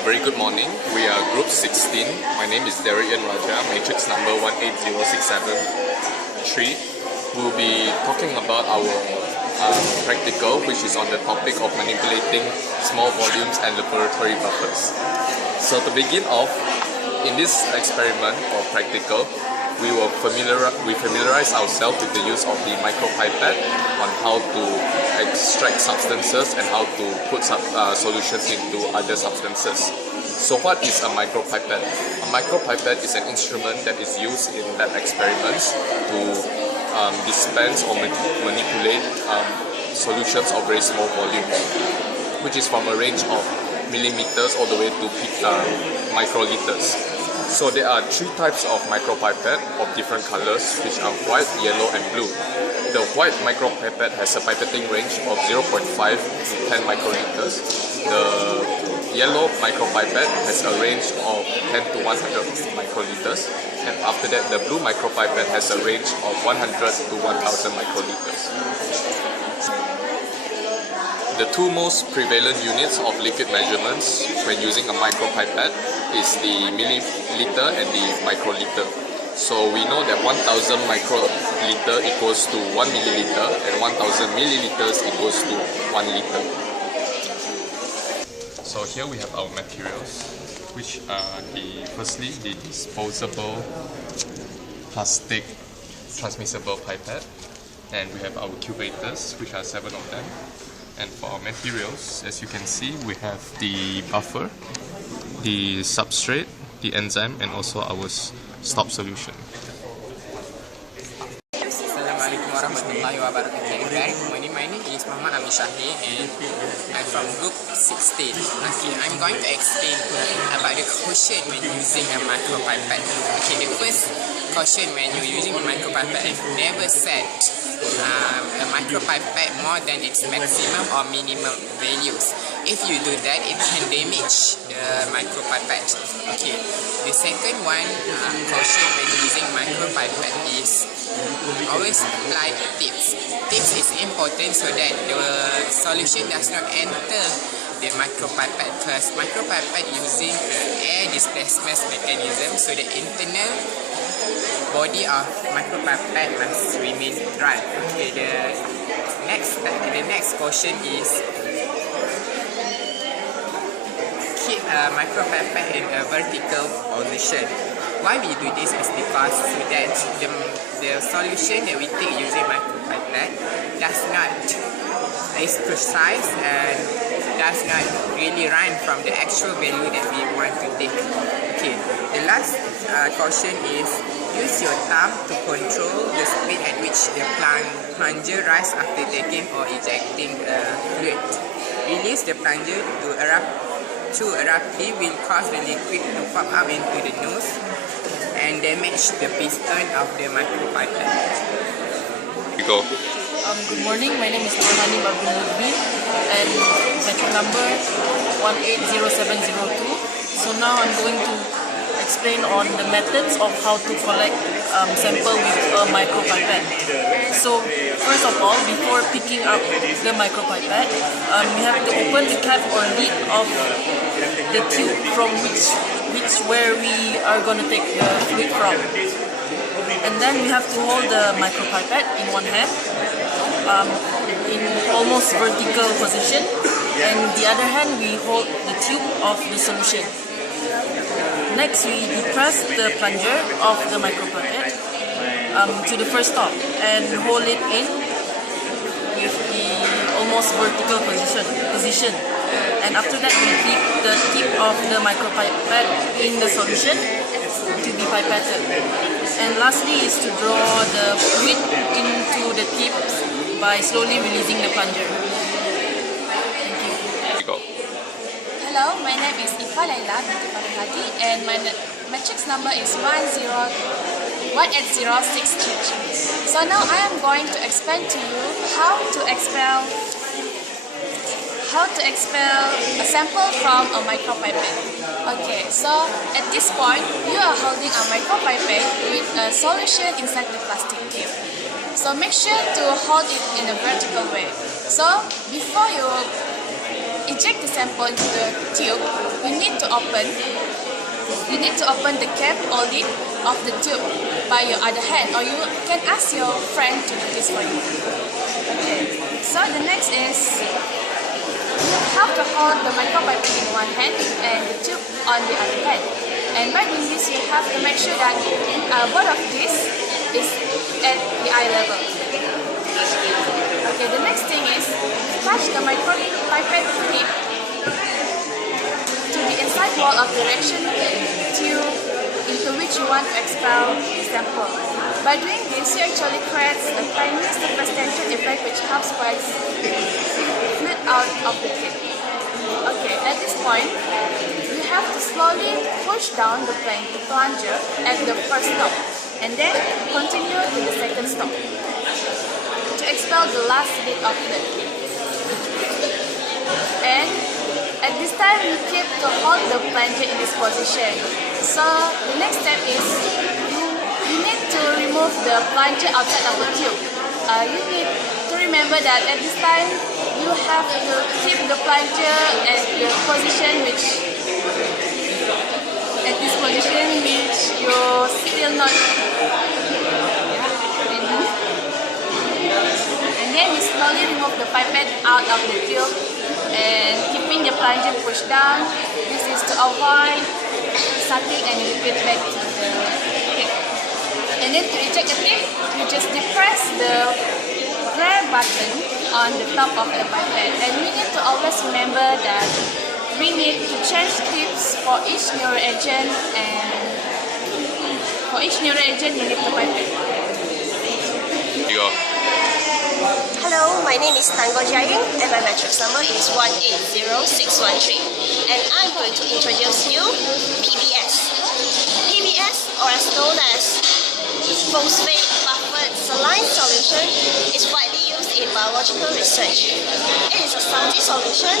a very good morning. We are group 16. My name is Darian Raja, matrix number 180673. We'll be talking about our practical, which is on the topic of manipulating small volumes and laboratory buffers. So to begin off, in this experiment or practical, we familiarize ourselves with the use of the micropipette on how to extract substances and how to put solutions into other substances. So what is a micropipette? A micropipette is an instrument that is used in lab experiments to dispense or manipulate solutions of very small volumes, which is from a range of millimeters all the way to microliters. So there are three types of micropipette of different colors, which are white, yellow and blue. The white micropipette has a pipetting range of 0.5 to 10 microliters. The yellow micropipette has a range of 10 to 100 microliters. And after that, the blue micropipette has a range of 100 to 1000 microliters. The two most prevalent units of liquid measurements when using a micropipette is the milliliter and the microliter. So we know that 1000 microliter equals to 1 milliliter and 1000 milliliters equals to 1 liter. So here we have our materials, which are firstly the disposable plastic transmissible pipette, and we have our cubators, which are 7 of them. And for our materials, as you can see, we have the buffer, the substrate, the enzyme, and also our stop solution. Assalamualaikum warahmatullahi wabarakatuh. My name is Mama Amishahi and I'm from group 16. Okay, I'm going to explain about the caution when using a micropipette. Okay, the first caution when you're using a micropipette is never set a micropipette more than its maximum or minimum values. If you do that, it can damage the micropipette. Okay, the second one, caution when using micropipette is always apply tips. Tips is important so that the solution does not enter the micropipette, because micropipette using air displacement mechanism, so the internal body of micropipette must remain dry. Okay, the next caution is keep a micropipette in a vertical position. Why we do this is because so that the solution that we take using micropipette does not is precise and does not really run from the actual value that we want to take. Okay, the last caution is use your thumb to control the speed at which the plunger rises after taking or ejecting fluid. Release the plunger too abruptly will cause the liquid to pop up into the nose and damage the piston of the micropipette. Go. Good morning, my name is Rahmani Babin Lubin and metric number 180702. So now I'm going to explain on the methods of how to collect sample with a micropipette. So first of all, before picking up the micropipette, we have to open the cap or lid of the tube from where we are going to take the fluid from. And then we have to hold the micropipette in one hand in almost vertical position, and the other hand we hold the tube of the solution. Next, we depress the plunger of the micropipette to the first stop and hold it in with the almost vertical position. And after that, we dip the tip of the micropipette in the solution to be pipetted. And lastly is to draw the fluid into the tip by slowly releasing the plunger. Thank you. Hello, my name is Ifa Laila binti Farhadi and my matrix number is 180633. So now I am going to explain to you how to expel a sample from a micropipette. Okay, so at this point, you are holding a micropipette with a solution inside the plastic tube. So make sure to hold it in a vertical way. So before you inject the sample into the tube, you need to open the cap or lid of the tube by your other hand, or you can ask your friend to do this for you. Okay, so the next is you have to hold the micropipette in one hand and the tube on the other hand. And by doing this, you have to make sure that both of this is at the eye level. Okay, the next thing is touch the micropipette tip to the inside wall of the reaction tube into which you want to expel the sample. By doing this, you actually create a tiny surface tension effect which helps parts fluid out of the tip. Okay, at this point, you have to slowly push down the plunger at the first stop and then continue to the second stop to expel the last bit of fluid. And at this time, you keep to hold the plunger in this position. So the next step is you need to remove the plunger outside of the tube. You need to remember that at this time you have to keep the plunger at the position which you're still not. And then you slowly remove the pipette out of the tube and keeping the plunger pushed down. This is to avoid sucking and liquid back to the tip. And then to eject the tip, you just depress the grab button on the top of the pipette. And we need to always remember that we need to change tips for each new reagent, and for each new reagent you need the pipette. Here you go. Hello, my name is Tango Jiaying and my matrix number is 180613, and I'm going to introduce you PBS. PBS, or as known as phosphate buffered saline solution, is widely used in biological research. It is a salty solution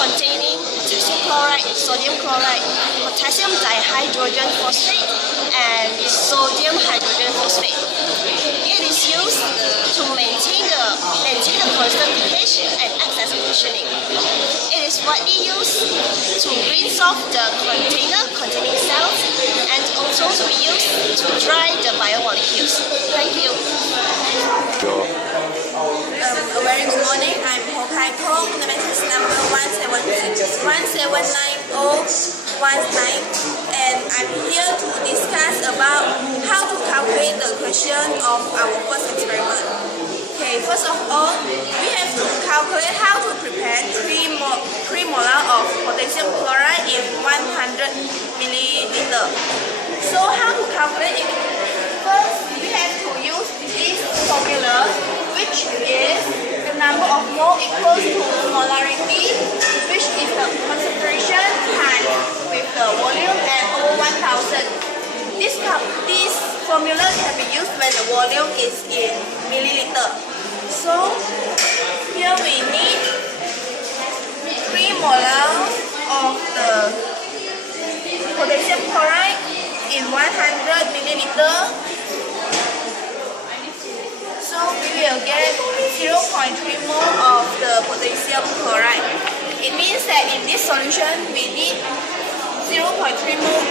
containing potassium chloride, sodium chloride, potassium dihydrogen phosphate, and sodium hydrogen phosphate. It is used to maintain the constant pH and excess conditioning. It is widely used to rinse off the container containing cells and also to be used to dry the biomolecules. Thank you. A very good morning. I'm Ho Kai Kong, the matrix number 17019, and I'm here to discuss about how to calculate the question of our first experiment. Okay, first of all, we have to calculate how to prepare 3 molar of potassium chloride in 100 milliliter. So how to calculate it? First, we have to use this formula, which is the number of mole equals to molarity, which is the concentration times with the volume and over 1000. This formula can be used when the volume is in milliliter. So here we need 3 molar of the potassium chloride in 100 milliliter. So we will get 0.3 mole of the potassium chloride. It means that in this solution we need 0.3 mole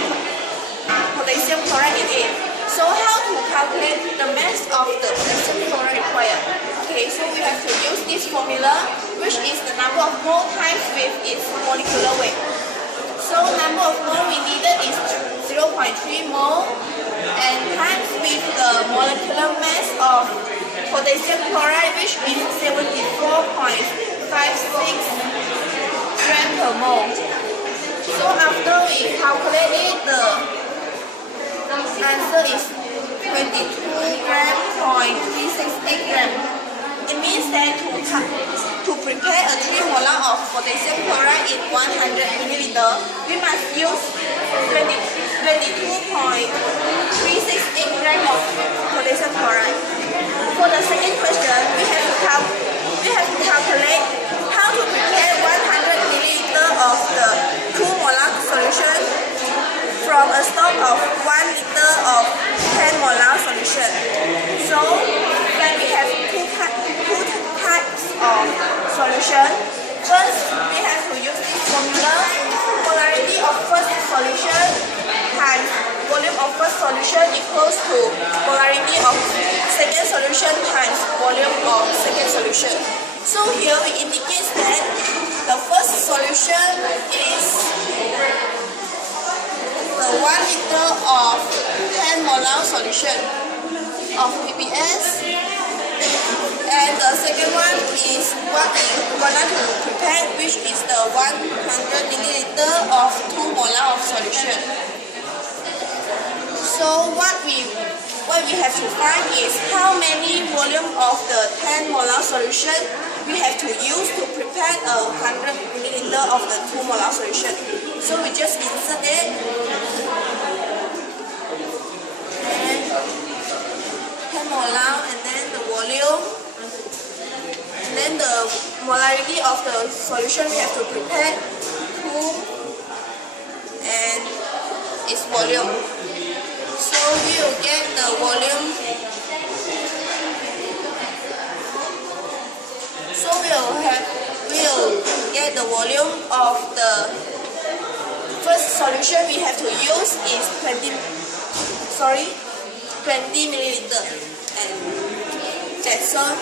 potassium chloride in it. So how to calculate the mass of the potassium chloride required? Okay, so we have to use this formula, which is the number of mole times with its molecular weight. So number of mole we needed is 0.3 mole and times with the molecular mass of potassium chloride, which is 74.56 gram per mole. So after we calculate it, the answer is 22 gram point 368 gram. It means that to prepare a 3 molar of potassium chloride in 100 milliliter, we must use 22.368 gram of potassium chloride. For the second question, we have to calculate how to prepare 100 milliliter of the 2 molar solution from a stock of 1 liter of 10 molar solution. So when we have two types of solution, First, we have to use this formula. Polarity of first solution times volume of first solution equals to polarity of second solution times volume of second solution. So here we indicate that the first solution is the 1 liter of 10 molar solution of PBS, and the second one is what we want to prepare, which is the 100 milliliter of 2 molar of solution. So what we have to find is how many volume of the 10 molar solution we have to use to prepare a 100 milliliter of the 2 molar solution. So we just insert it, and 10 molar, and then the volume, and then the molarity of the solution we have to prepare 2, and its volume. So we will get the volume. So we'll get the volume of the first solution we have to use is 20 milliliter, and that's all.